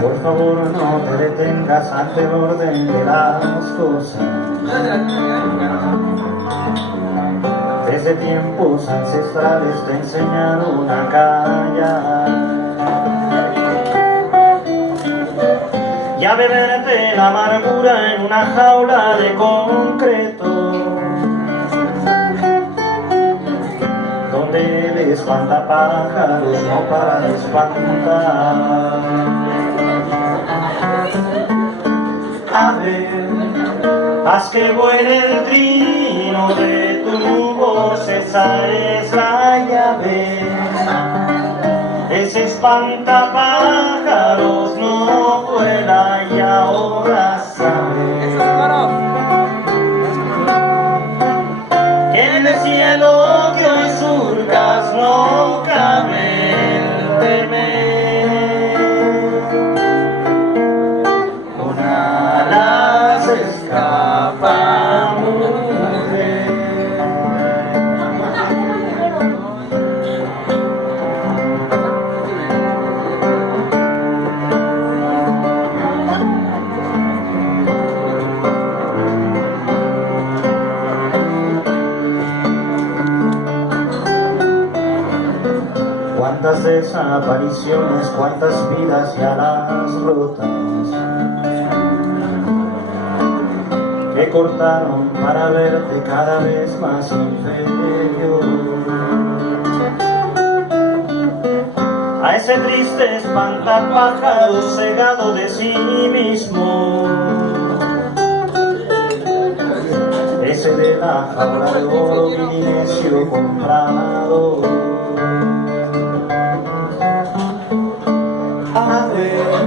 Por favor, no te detengas ante el orden de las cosas. Desde tiempos ancestrales te enseñaron a callar y a beberte la amargura en una jaula de concreto, donde el espantapájaros no para de espantar. A ver, haz que vuele el trino de tu voz, esa es la llave. Ese espantapájaros no vuela y ahora sabe que en el cielo que hoy surcas no cabe el temer. Escapa, mujer. Cuántas desapariciones, cuántas vidas ya las rotas que cortaron para verte cada vez más inferior. A ese triste espantapájaro cegado de sí mismo, ese de la jaula de oro vininecio comprado. A ver,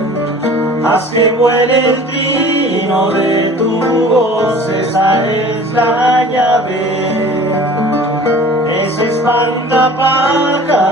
haz que vuele el trino de tu voz, esa es la llave. Ese espantapájaros